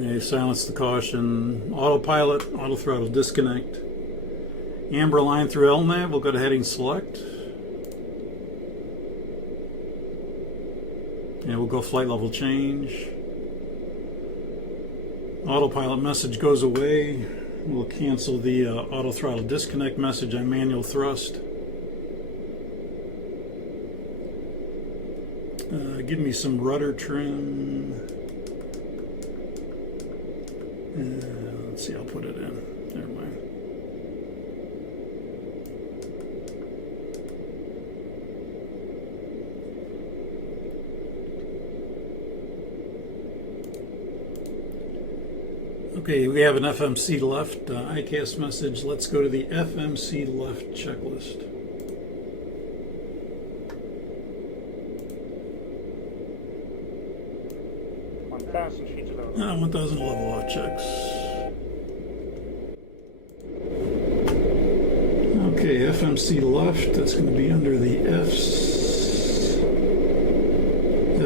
Okay, silence the caution. Autopilot, auto throttle disconnect. Amber line through LNAV, we'll go to heading select. And we'll go flight level change. Autopilot message goes away. We'll cancel the auto throttle disconnect message on manual thrust. Give me some rudder trim. Let's see, I'll put it in. Never mind. Okay, we have an FMC left ICAS message. Let's go to the FMC left checklist. Sheet level. 1000 level off checks. Okay, FMC left, that's going to be under the F's.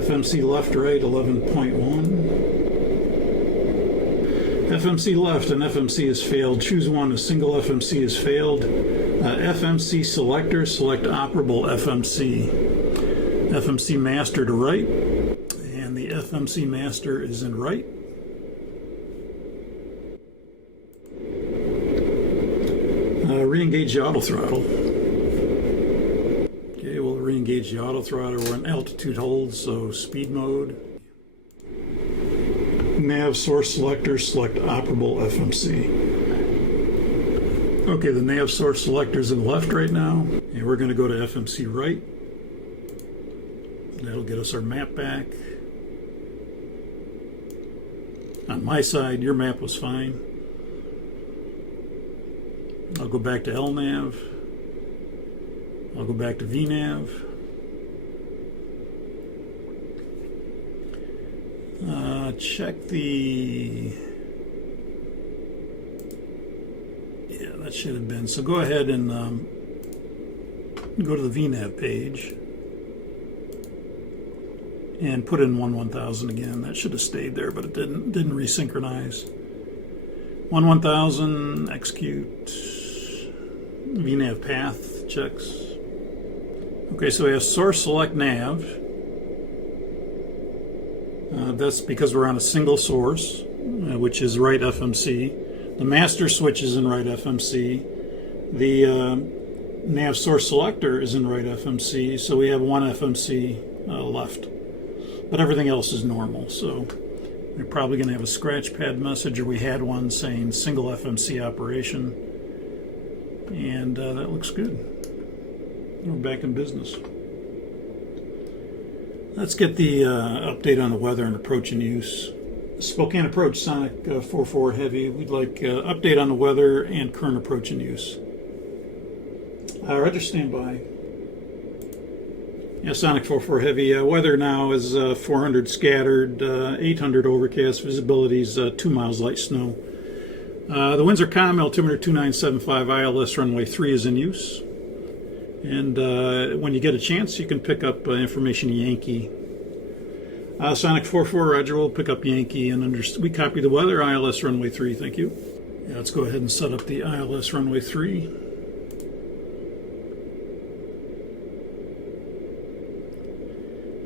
FMC left right 11.1. FMC left and FMC has failed. Choose one. A single FMC has failed. FMC selector, select operable FMC. FMC master to right. And the FMC master is in right. Re-engage the auto throttle. Okay, we'll re-engage the auto throttle. We're in altitude hold, so speed mode. Nav source selector, select operable FMC. Okay, the nav source selector is in left right now, and we're going to go to FMC right. That'll get us our map back. On my side, your map was fine. I'll go back to LNAV. I'll go back to VNAV. Check the... Yeah, that should have been. So go ahead and go to the VNAV page and put in 1000 again. That should have stayed there, but it didn't resynchronize. 1000, execute. VNAV path checks. Okay, so we have source select nav. That's because we're on a single source, which is right FMC. The master switch is in right FMC. The nav source selector is in right FMC, so we have one FMC left. But everything else is normal, so we're probably going to have a scratch pad message, or we had one saying single FMC operation. And that looks good. We're back in business. Let's get the update on the weather and approach and use. Spokane approach, Sonic 44 Heavy. We'd like update on the weather and current approach and use. Roger, standby. Yeah, Sonic 44 Heavy. Weather now is 400 scattered, 800 overcast, visibility is 2 miles light snow. The winds are calm, altimeter 2975, ILS runway 3 is in use. And when you get a chance, you can pick up information Yankee. Sonic 44, Roger, we'll pick up Yankee. And we copy the weather, ILS runway 3, thank you. Yeah, let's go ahead and set up the ILS runway 3.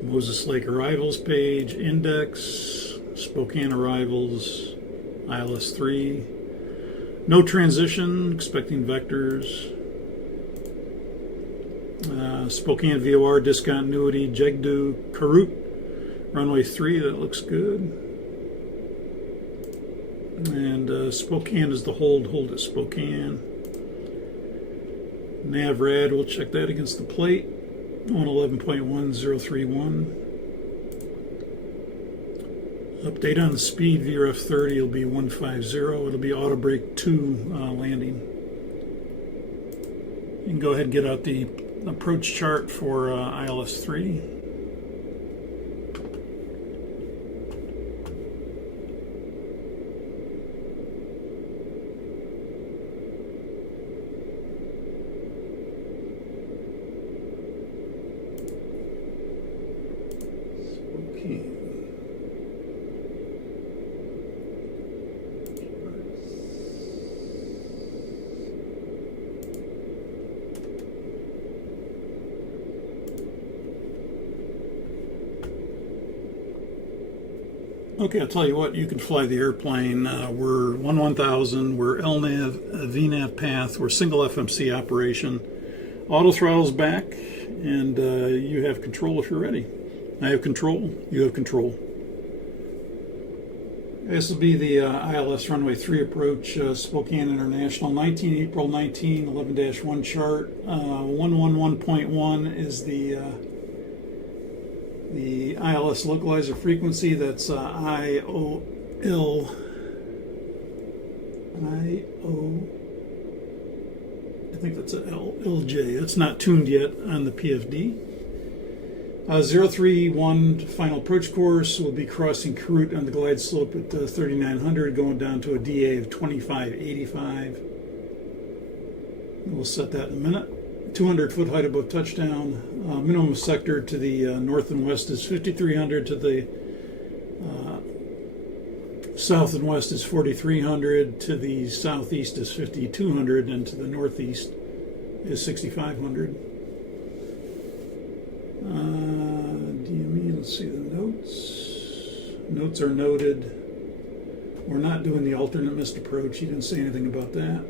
Moses Lake arrivals page, index, Spokane arrivals, ILS 3. No transition, expecting vectors. Spokane VOR discontinuity, Jegdu, Karut, runway 3, that looks good. And Spokane is the hold at Spokane. Nav rad, we'll check that against the plate. 111.1031. Update on the speed, VRF 30 will be 150. It'll be auto brake 2 landing. You can go ahead and get out the approach chart for ILS 3. Okay, I'll tell you what, you can fly the airplane. We're 1000, we're LNAV, VNAV path, we're single FMC operation. Auto throttle's back, and you have control if you're ready. I have control, you have control. This will be the ILS runway 3 approach, Spokane International, 19 April 19, 11-1 chart. 111.1 is the ILS localizer frequency. That's IO. I think that's a LJ. It's not tuned yet on the PFD. 031 final approach course. We'll be crossing Karut on the glide slope at 3900, going down to a DA of 2585. We'll set that in a minute. 200 foot height above touchdown. Minimum sector to the north and west is 5300, to the south and west is 4300, to the southeast is 5200, and to the northeast is 6500. DME, let's see the notes. Notes are noted. We're not doing the alternate missed approach. He didn't say anything about that.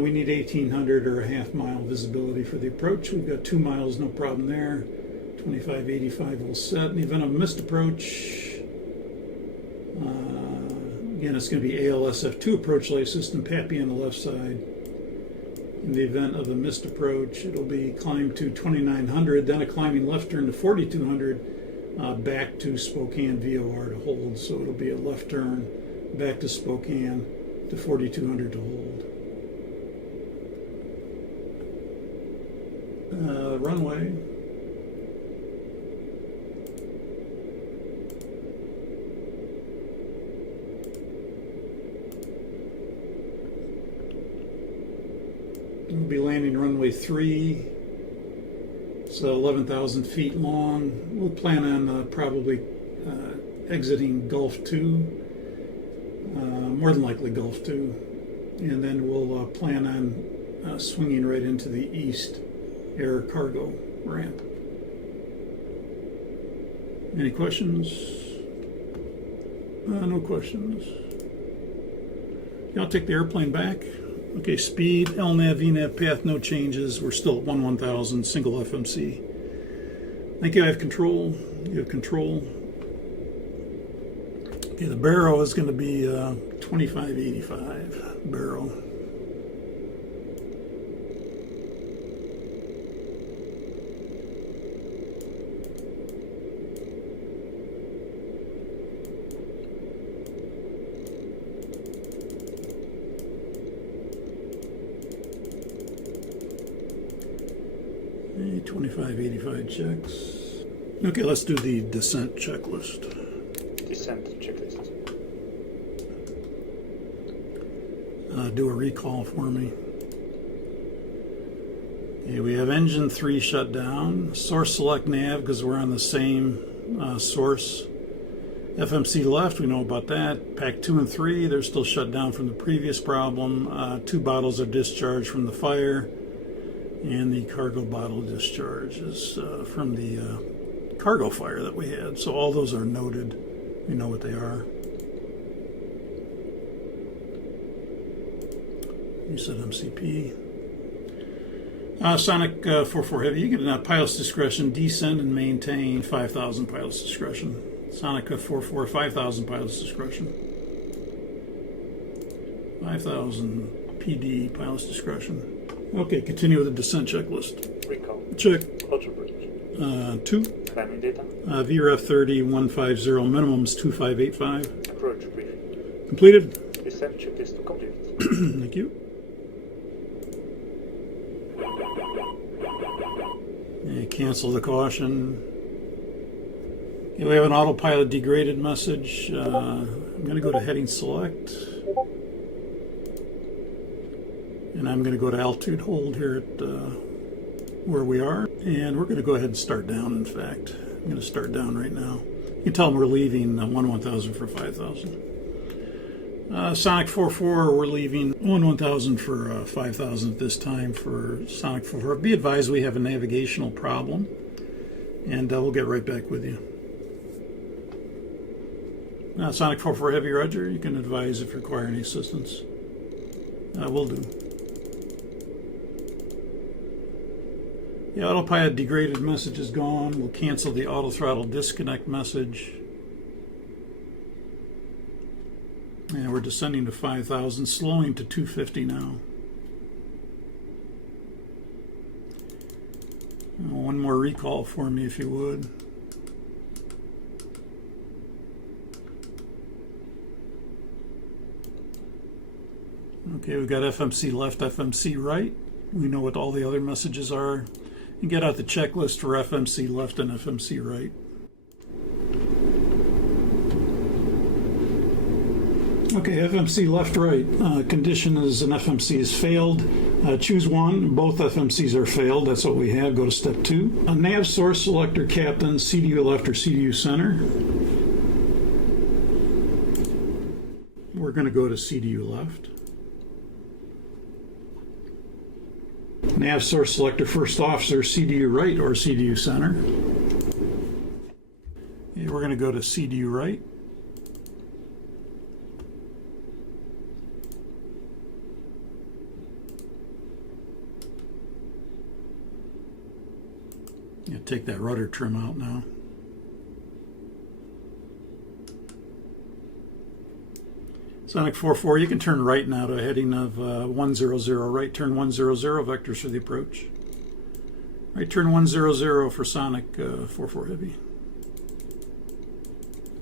We need 1800 or a half mile visibility for the approach. We've got 2 miles, no problem there. 2585 will set. In the event of a missed approach, again, it's going to be ALS F2 approach light system, PAPI on the left side. In the event of a missed approach, it'll be climb to 2900, then a climbing left turn to 4200, back to Spokane VOR to hold. So it'll be a left turn back to Spokane to 4200 to hold. Runway. We'll be landing runway 3. It's 11,000 feet long. We'll plan on probably exiting Gulf 2, more than likely Gulf 2, and then we'll plan on swinging right into the east air cargo ramp. Any questions? No questions. I'll take the airplane back. Okay, speed, LNAV, VNAV, path, no changes. We're still at 1000, single FMC. Thank you, I have control. You have control. Okay, the barrel is going to be 2585 barrel. Okay, 2585 checks. Okay, let's do the descent checklist. Descent checklist. Do a recall for me. Okay, we have engine 3 shut down. Source select nav because we're on the same source. FMC left, we know about that. Pack 2 and 3, they're still shut down from the previous problem. 2 bottles are discharged from the fire, and the cargo bottle discharge is from the cargo fire that we had. So all those are noted. We know what they are. You said MCP. Sonic 44 Heavy, you get a pilot's discretion, descend and maintain 5,000 pilot's discretion. Sonic 44, 5,000 pilot's discretion. 5,000 PD pilot's discretion. Okay, continue with the descent checklist. Recall. Check. Auto bridge. 2. Climbing data. VRF 30150, minimums 2585. Approach brief. Completed. Descent checklist complete. Thank you. Okay, cancel the caution. Okay, we have an autopilot degraded message. I'm going to go to heading select. And I'm going to go to altitude hold here at where we are. And we're going to go ahead and start down, in fact. I'm going to start down right now. You can tell them we're leaving 1000 for 5000. Sonic 44, we're leaving 1000 for 5000 at this time for Sonic 44. Be advised we have a navigational problem. and we'll get right back with you. Sonic 44 Heavy, Roger. You can advise if you require any assistance. Will do. The autopilot degraded message is gone. We'll cancel the auto throttle disconnect message. And we're descending to 5,000, slowing to 250 now. One more recall for me, if you would. Okay, we've got FMC left, FMC right. We know what all the other messages are. You get out the checklist for FMC left and FMC right. Okay, FMC left, right. Condition is an FMC is failed. Choose one. Both FMCs are failed. That's what we have. Go to step 2. A nav source selector captain, CDU left or CDU center. We're going to go to CDU left. Nav source selector first officer, CDU right or CDU center. Okay, we're going to go to CDU right. Take that rudder trim out now. Sonic 44, you can turn right now to a heading of 100. Right turn 100 vectors for the approach. Right turn 100 for Sonic 44 Heavy.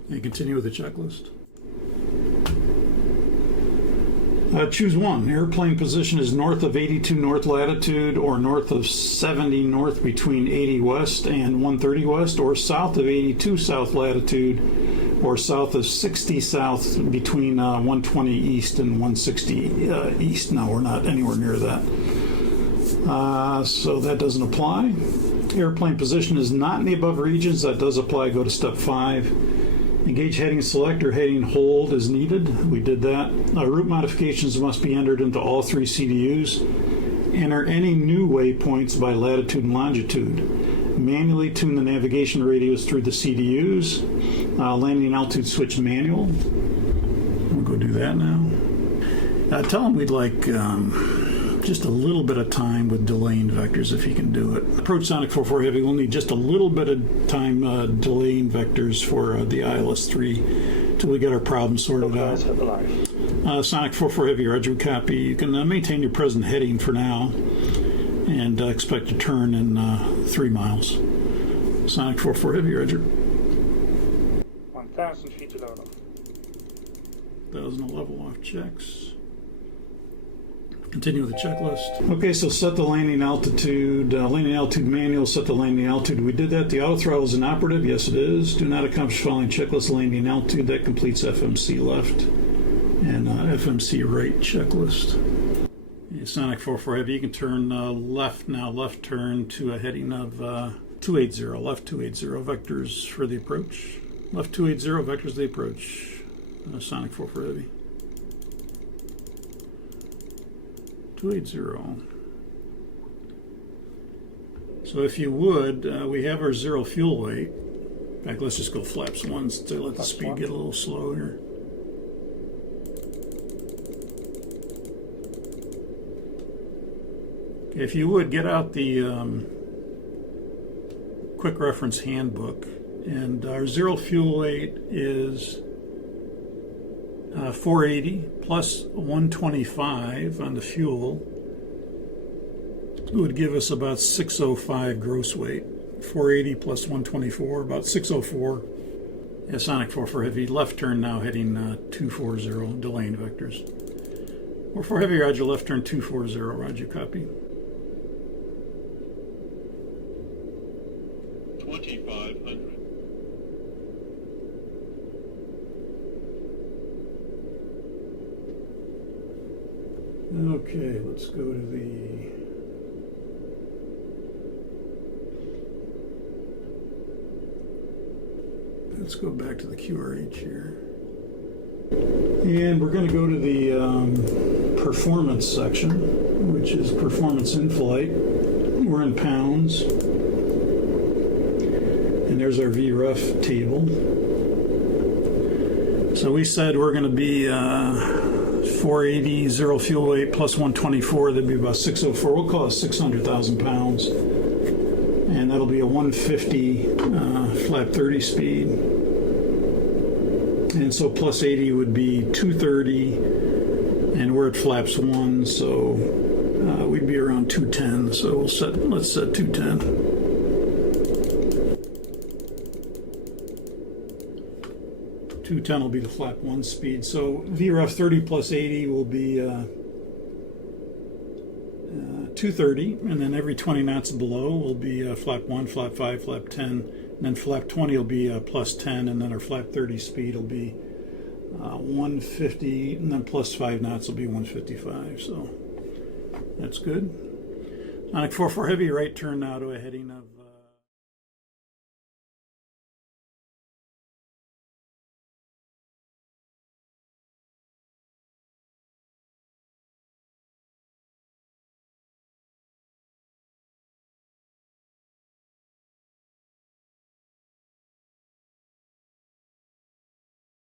And continue with the checklist. Choose one. Airplane position is north of 82 north latitude or north of 70 north between 80 west and 130 west, or south of 82 south latitude or south of 60 south between 120 east and 160 east. Now we're not anywhere near that. So that doesn't apply. Airplane position is not in the above regions. That does apply. Go to step 5. Engage heading select or heading hold as needed. We did that. Route modifications must be entered into all 3 CDUs. Enter any new waypoints by latitude and longitude. Manually tune the navigation radios through the CDUs. Landing altitude switch manual. We'll go do that now. Tell them we'd like just a little bit of time with delaying vectors if you can do it. Approach Sonic 44 Heavy, we'll need just a little bit of time delaying vectors for the ILS-3 till we get our problem sorted out. Sonic 44 Heavy, Roger, copy. You can maintain your present heading for now and expect to turn in 3 miles. Sonic 44 Heavy, Roger. 1,000 feet to level off. 1,000 level off checks. Continue with the checklist. Okay, so set the landing altitude manual, set the landing altitude. We did that. The auto throttle is inoperative. Yes, it is. Do not accomplish following checklist landing altitude. That completes FMC left and FMC right checklist. Sonic 44 Heavy, you can turn left now, left turn to a heading of 280, left 280 vectors for the approach. Left 280 vectors of the approach. Sonic 44 Heavy. 280. So if you would, we have our 0 fuel weight. In fact, let's just go flaps 1 to let the speed get a little slow here. Okay, if you would, get out the quick reference handbook, and our 0 fuel weight is 480 plus 125 on the fuel. It would give us about 605 gross weight. 480 plus 124, about 604. Sonic 44 Heavy, left turn now heading 240, delaying vectors. 44 Heavy, Roger, left turn 240, Roger, copy. 2,500. Okay, let's go to the let's go back to the QRH here. And we're going to go to the performance section, which is performance in flight. We're in pounds. And there's our VREF table. So we said we're going to be 480, zero fuel weight, plus 124. That'd be about 604. We'll call it 600,000 pounds. And that'll be a 150 flap 30 speed. And so plus 80 would be 230. And we're at flaps 1, so we'd be around 210. So let's set 210. 210 will be the flap 1 speed. So VREF 30 plus 80 will be 230, and then every 20 knots below will be flap 1, flap 5, flap 10, and then flap 20 will be plus 10, and then our flap 30 speed will be 150, and then plus 5 knots will be 155. So that's good. On a 4-4 heavy, right turn now to a heading of